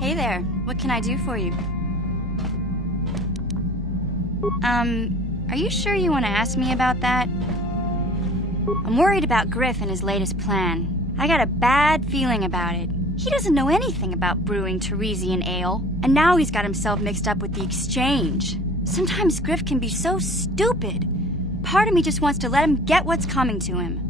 Hey there, what can I do for you? Are you sure you want to ask me about that? I'm worried about Griff and his latest plan. I got a bad feeling about it. He doesn't know anything about brewing Teresian ale, and now he's got himself mixed up with the exchange. Sometimes Griff can be so stupid. Part of me just wants to let him get what's coming to him.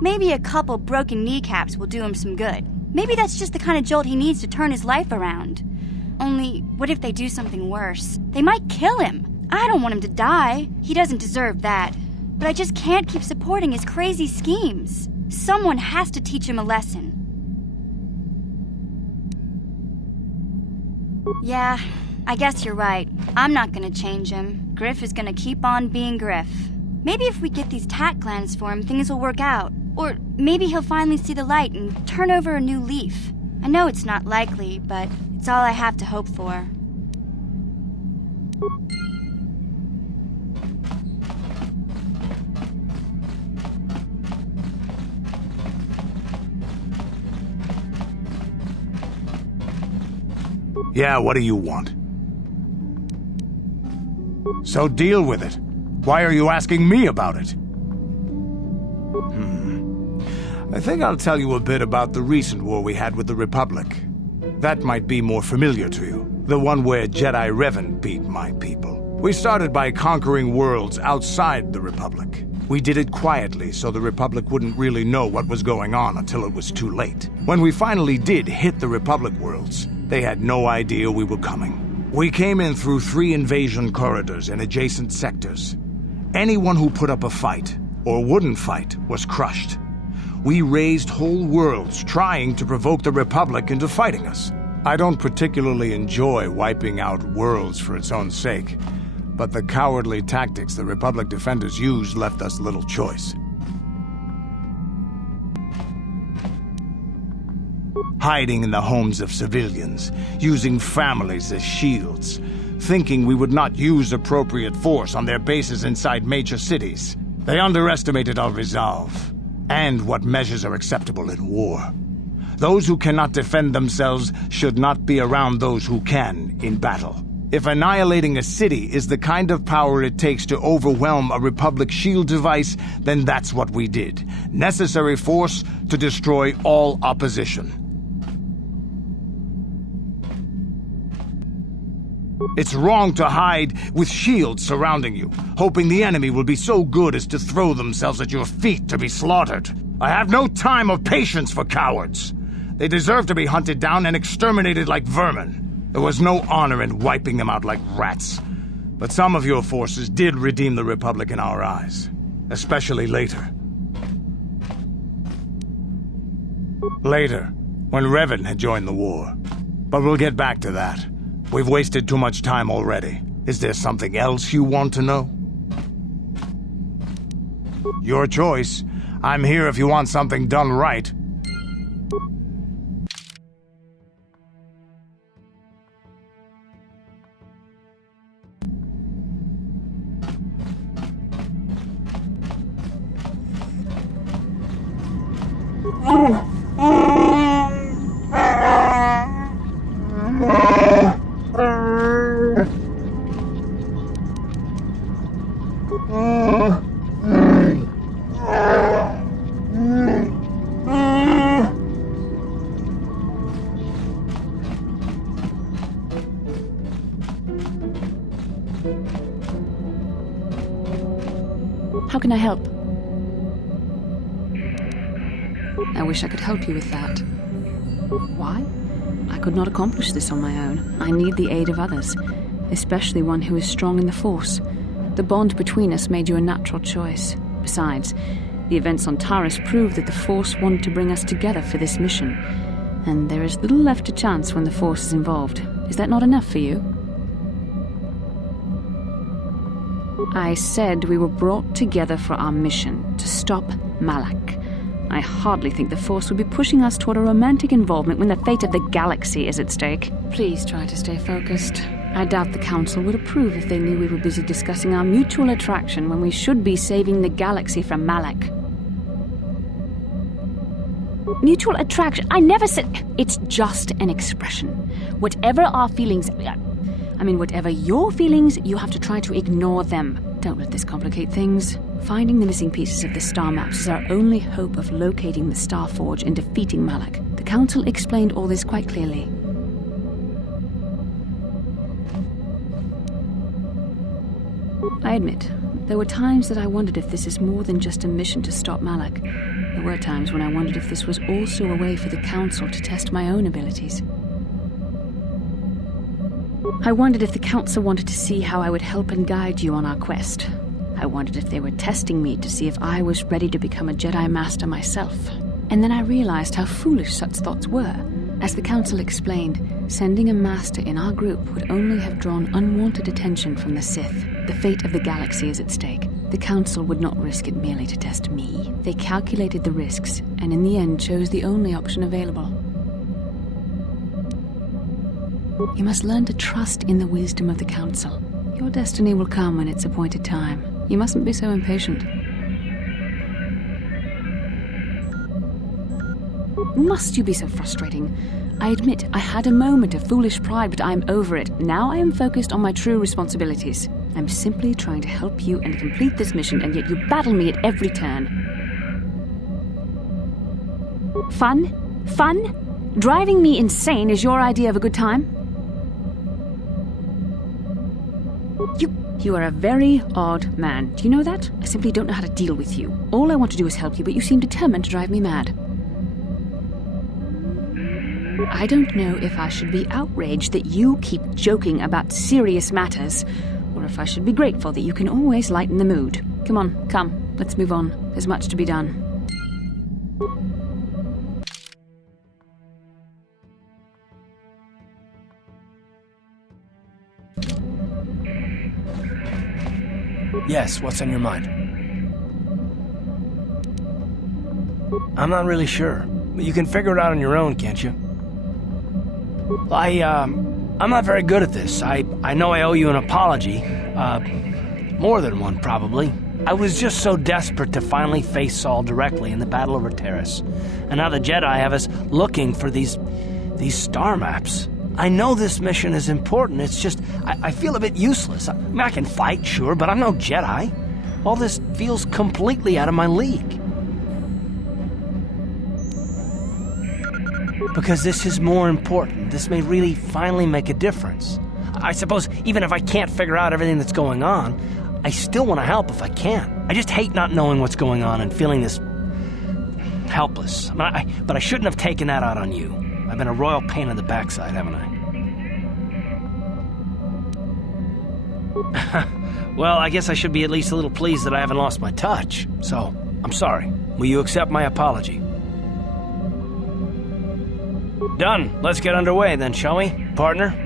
Maybe a couple broken kneecaps will do him some good. Maybe that's just the kind of jolt he needs to turn his life around. Only, what if they do something worse? They might kill him. I don't want him to die. He doesn't deserve that. But I just can't keep supporting his crazy schemes. Someone has to teach him a lesson. Yeah, I guess you're right. I'm not gonna change him. Griff is gonna keep on being Griff. Maybe if we get these tat glands for him, things will work out. Or maybe he'll finally see the light and turn over a new leaf. I know it's not likely, but it's all I have to hope for. Yeah, what do you want? So deal with it. Why are you asking me about it? I think I'll tell you a bit about the recent war we had with the Republic. That might be more familiar to you. The one where Jedi Revan beat my people. We started by conquering worlds outside the Republic. We did it quietly so the Republic wouldn't really know what was going on until it was too late. When we finally did hit the Republic worlds, they had no idea we were coming. We came in through 3 invasion corridors in adjacent sectors. Anyone who put up a fight, or wouldn't fight, was crushed. We razed whole worlds trying to provoke the Republic into fighting us. I don't particularly enjoy wiping out worlds for its own sake, but the cowardly tactics the Republic defenders used left us little choice. Hiding in the homes of civilians, using families as shields, thinking we would not use appropriate force on their bases inside major cities. They underestimated our resolve, and what measures are acceptable in war. Those who cannot defend themselves should not be around those who can in battle. If annihilating a city is the kind of power it takes to overwhelm a Republic shield device, then that's what we did. Necessary force to destroy all opposition. It's wrong to hide with shields surrounding you, hoping the enemy will be so good as to throw themselves at your feet to be slaughtered. I have no time or patience for cowards. They deserve to be hunted down and exterminated like vermin. There was no honor in wiping them out like rats. But some of your forces did redeem the Republic in our eyes, especially later. Later, when Revan had joined the war. But we'll get back to that. We've wasted too much time already. Is there something else you want to know? Your choice. I'm here if you want something done right. How can I help? I wish I could help you with that. Why? I could not accomplish this on my own. I need the aid of others, especially one who is strong in the Force. The bond between us made you a natural choice. Besides, the events on Taris prove that the Force wanted to bring us together for this mission, and there is little left to chance when the Force is involved. Is that not enough for you? I said we were brought together for our mission, to stop Malak. I hardly think the Force would be pushing us toward a romantic involvement when the fate of the galaxy is at stake. Please try to stay focused. I doubt the Council would approve if they knew we were busy discussing our mutual attraction when we should be saving the galaxy from Malak. Mutual attraction? I never said... It's just an expression. Whatever our feelings... whatever your feelings, you have to try to ignore them. Don't let this complicate things. Finding the missing pieces of the star maps is our only hope of locating the Star Forge and defeating Malak. The Council explained all this quite clearly. I admit, there were times that I wondered if this is more than just a mission to stop Malak. There were times when I wondered if this was also a way for the Council to test my own abilities. I wondered if the Council wanted to see how I would help and guide you on our quest. I wondered if they were testing me to see if I was ready to become a Jedi Master myself. And then I realized how foolish such thoughts were. As the Council explained, sending a Master in our group would only have drawn unwanted attention from the Sith. The fate of the galaxy is at stake. The Council would not risk it merely to test me. They calculated the risks, and in the end chose the only option available. You must learn to trust in the wisdom of the Council. Your destiny will come when it's appointed time. You mustn't be so impatient. Must you be so frustrating? I admit, I had a moment of foolish pride, but I'm over it. Now I am focused on my true responsibilities. I'm simply trying to help you and complete this mission, and yet you battle me at every turn. Fun? Fun? Driving me insane is your idea of a good time? You are a very odd man. Do you know that? I simply don't know how to deal with you. All I want to do is help you, but you seem determined to drive me mad. I don't know if I should be outraged that you keep joking about serious matters, or if I should be grateful that you can always lighten the mood. Come on, come. Let's move on. There's much to be done. Yes, what's on your mind? I'm not really sure, but you can figure it out on your own, can't you? I'm not very good at this. I know I owe you an apology. More than one, probably. I was just so desperate to finally face Saul directly in the battle over Taris. And now the Jedi have us looking for these star maps. I know this mission is important, it's just, I feel a bit useless. I can fight, sure, but I'm no Jedi. All this feels completely out of my league. Because this is more important. This may really finally make a difference. I suppose even if I can't figure out everything that's going on, I still want to help if I can. I just hate not knowing what's going on and feeling this helpless. But I shouldn't have taken that out on you. I've been a royal pain in the backside, haven't I? Well, I guess I should be at least a little pleased that I haven't lost my touch. So, I'm sorry. Will you accept my apology? Done. Let's get underway then, shall we, partner?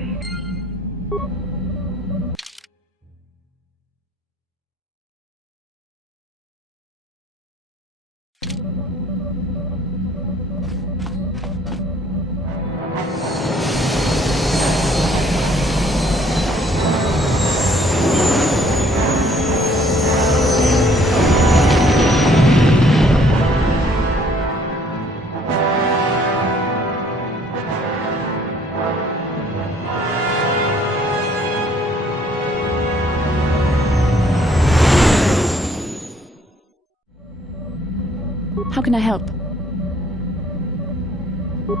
How can I help?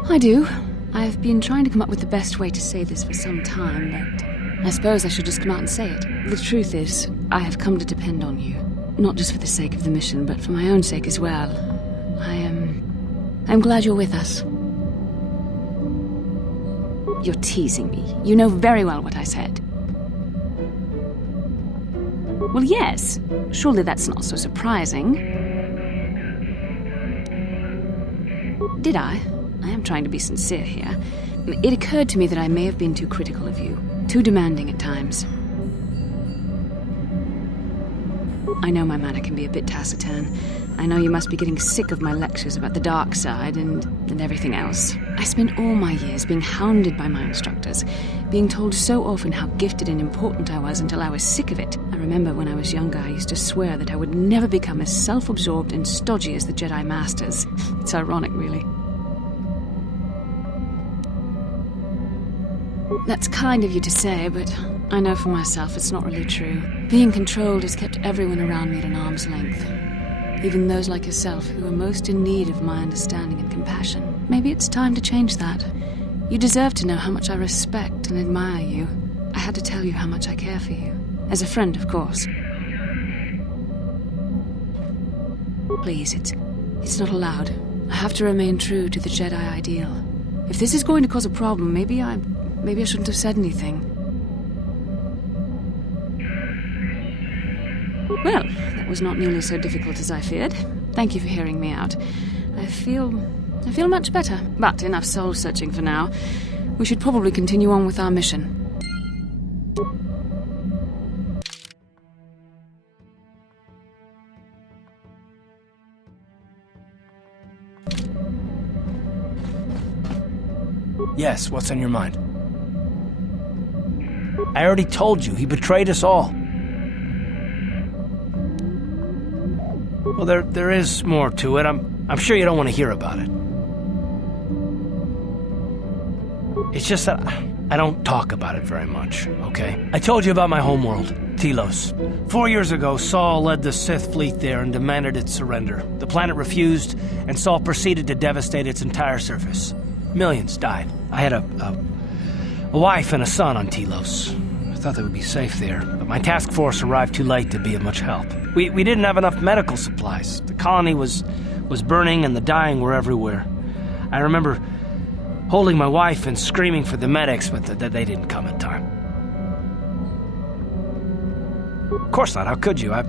I do. I've been trying to come up with the best way to say this for some time, but I suppose I should just come out and say it. The truth is, I have come to depend on you. Not just for the sake of the mission, but for my own sake as well. I'm glad you're with us. You're teasing me. You know very well what I said. Well, yes. Surely that's not so surprising. Did I? I am trying to be sincere here. It occurred to me that I may have been too critical of you. Too demanding at times. I know my manner can be a bit taciturn. I know you must be getting sick of my lectures about the dark side and everything else. I spent all my years being hounded by my instructors, being told so often how gifted and important I was until I was sick of it. I remember when I was younger, I used to swear that I would never become as self-absorbed and stodgy as the Jedi Masters. It's ironic, really. That's kind of you to say, but I know for myself it's not really true. Being controlled has kept everyone around me at an arm's length. Even those like yourself who are most in need of my understanding and compassion. Maybe it's time to change that. You deserve to know how much I respect and admire you. I had to tell you how much I care for you. As a friend, of course. Please, it's not allowed. I have to remain true to the Jedi ideal. If this is going to cause a problem, maybe I shouldn't have said anything. Well, that was not nearly so difficult as I feared. Thank you for hearing me out. I feel much better. But enough soul-searching for now. We should probably continue on with our mission. Yes, what's on your mind? I already told you, he betrayed us all. Well, there is more to it. I'm sure you don't want to hear about it. It's just that I don't talk about it very much, okay? I told you about my homeworld, Telos. 4 years ago, Saul led the Sith fleet there and demanded its surrender. The planet refused, and Saul proceeded to devastate its entire surface. Millions died. I had a wife and a son on Telos. I thought they would be safe there, but my task force arrived too late to be of much help. We didn't have enough medical supplies. The colony was burning and the dying were everywhere. I remember holding my wife and screaming for the medics, but they didn't come in time. Of course not, how could you? I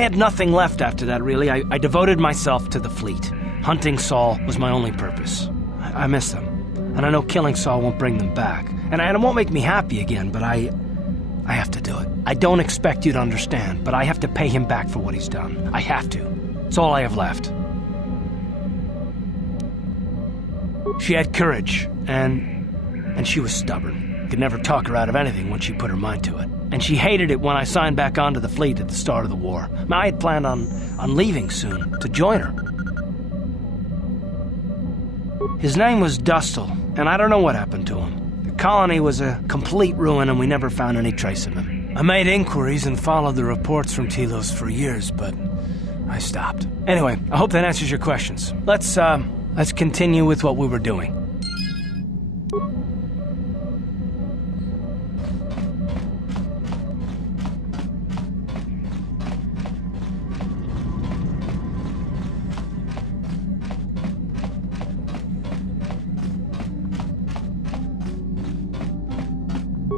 had nothing left after that, really. I devoted myself to the fleet. Hunting Saul was my only purpose. I miss them, and I know killing Saul won't bring them back. And it won't make me happy again, but I have to do it. I don't expect you to understand, but I have to pay him back for what he's done. I have to. It's all I have left. She had courage, and she was stubborn. Could never talk her out of anything when she put her mind to it. And she hated it when I signed back onto the fleet at the start of the war. I had planned on leaving soon, to join her. His name was Dustil, and I don't know what happened to him. The colony was a complete ruin, and we never found any trace of him. I made inquiries and followed the reports from Telos for years, but I stopped. Anyway, I hope that answers your questions. Let's continue with what we were doing.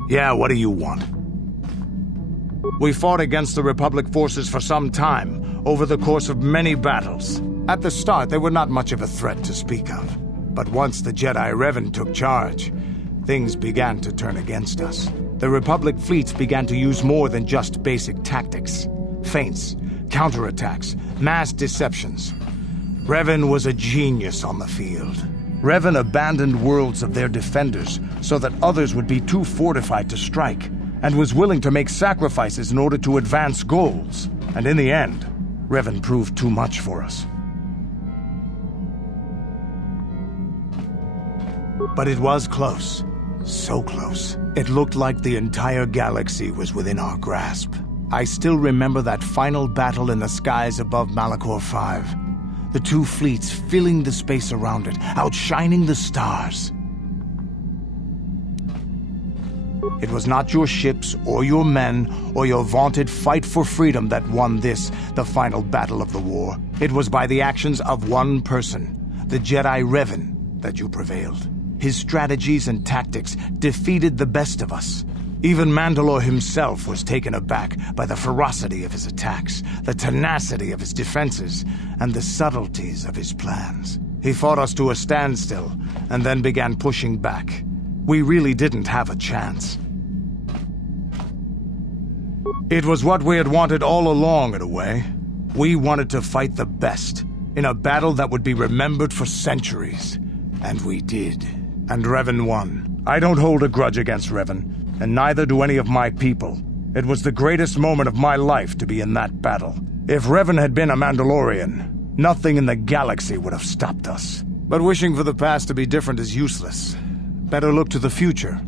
Yeah, what do you want? We fought against the Republic forces for some time, over the course of many battles. At the start, they were not much of a threat to speak of. But once the Jedi Revan took charge, things began to turn against us. The Republic fleets began to use more than just basic tactics. Feints, counterattacks, mass deceptions. Revan was a genius on the field. Revan abandoned worlds of their defenders so that others would be too fortified to strike, and was willing to make sacrifices in order to advance goals. And in the end, Revan proved too much for us. But it was close. So close. It looked like the entire galaxy was within our grasp. I still remember that final battle in the skies above Malachor 5. the two fleets filling the space around it, outshining the stars. It was not your ships or your men or your vaunted fight for freedom that won this, the final battle of the war. It was by the actions of one person, the Jedi Revan, that you prevailed. His strategies and tactics defeated the best of us. Even Mandalore himself was taken aback by the ferocity of his attacks, the tenacity of his defenses, and the subtleties of his plans. He fought us to a standstill, and then began pushing back. We really didn't have a chance. It was what we had wanted all along, in a way. We wanted to fight the best, in a battle that would be remembered for centuries. And we did. And Revan won. I don't hold a grudge against Revan, and neither do any of my people. It was the greatest moment of my life to be in that battle. If Revan had been a Mandalorian, nothing in the galaxy would have stopped us. But wishing for the past to be different is useless. Better look to the future,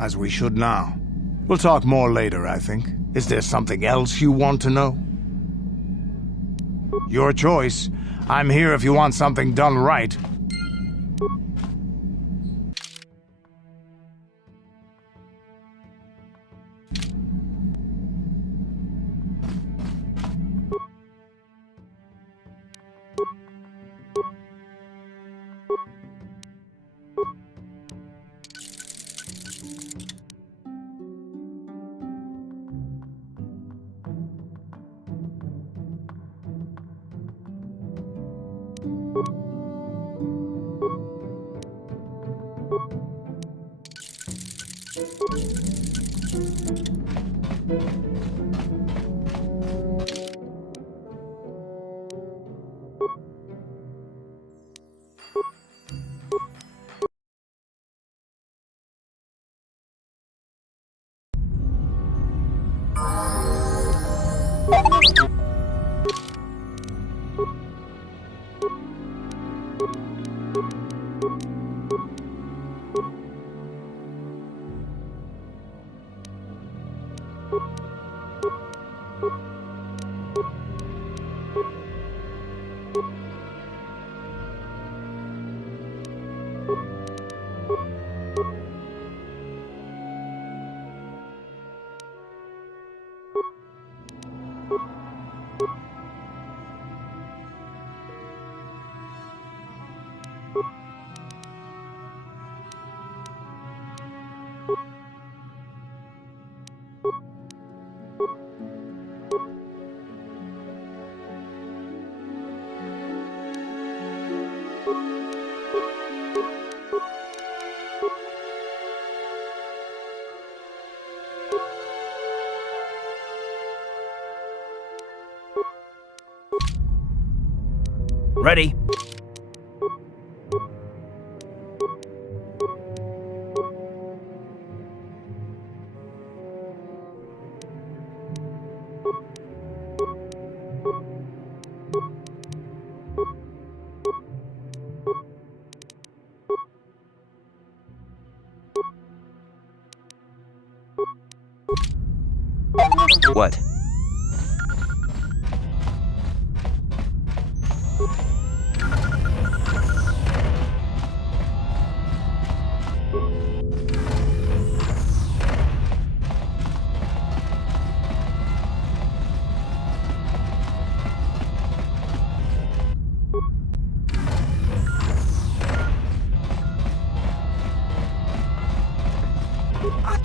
as we should now. We'll talk more later, I think. Is there something else you want to know? Your choice. I'm here if you want something done right. Ready? What?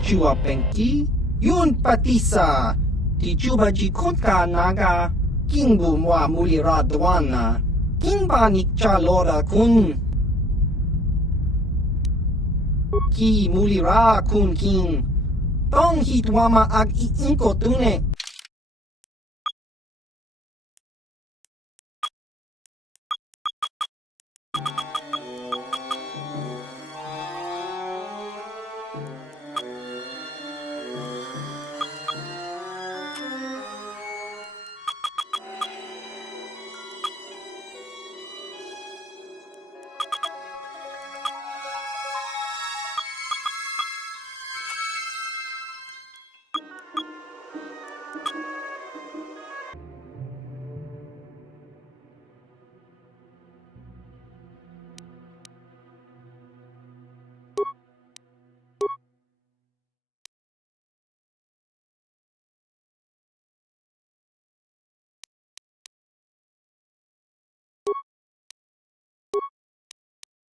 Chua Penki, Yun Patisa, Tichuba Jikotka Naga, Kingbu Mwa Mulira Dwana, Kingba Nikcha Lora Kun, Ki Mulira Kun King, Tong Hitwama Ag Inkotune.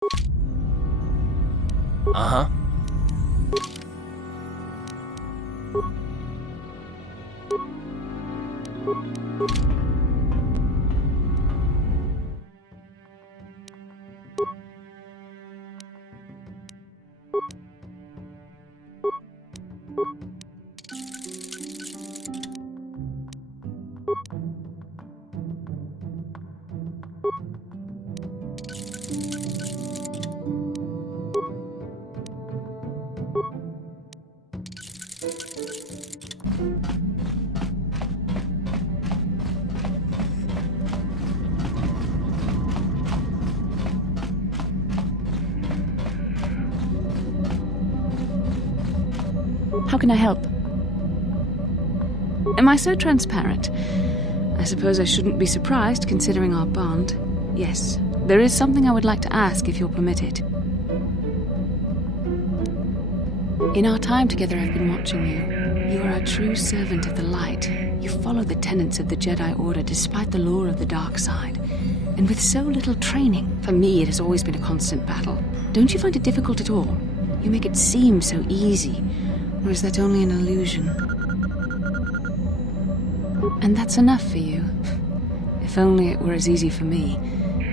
Uh-huh. How can I help? Am I so transparent? I suppose I shouldn't be surprised, considering our bond. Yes, there is something I would like to ask, if you'll permit it. In our time together, I've been watching you. You are a true servant of the light. You follow the tenets of the Jedi Order despite the lure of the dark side. And with so little training, for me it has always been a constant battle. Don't you find it difficult at all? You make it seem so easy. Or is that only an illusion? And that's enough for you. If only it were as easy for me.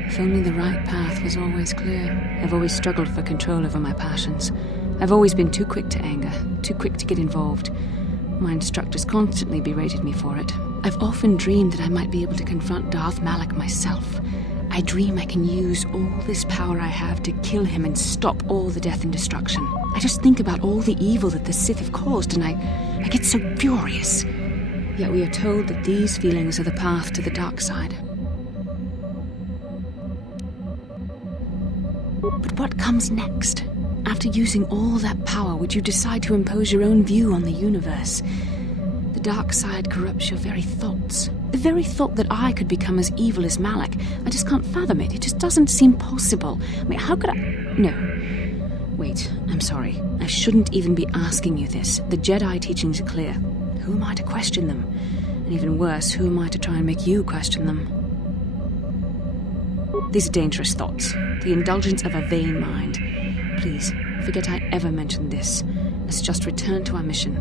If only the right path was always clear. I've always struggled for control over my passions. I've always been too quick to anger, too quick to get involved. My instructors constantly berated me for it. I've often dreamed that I might be able to confront Darth Malak myself. I dream I can use all this power I have to kill him and stop all the death and destruction. I just think about all the evil that the Sith have caused and I get so furious. Yet we are told that these feelings are the path to the dark side. But what comes next? After using all that power, would you decide to impose your own view on the universe? The dark side corrupts your very thoughts. The very thought that I could become as evil as Malak, I just can't fathom it. It just doesn't seem possible. I mean, how could I... No. Wait, I'm sorry. I shouldn't even be asking you this. The Jedi teachings are clear. Who am I to question them? And even worse, who am I to try and make you question them? These are dangerous thoughts. The indulgence of a vain mind. Please, forget I ever mentioned this. Let's just return to our mission.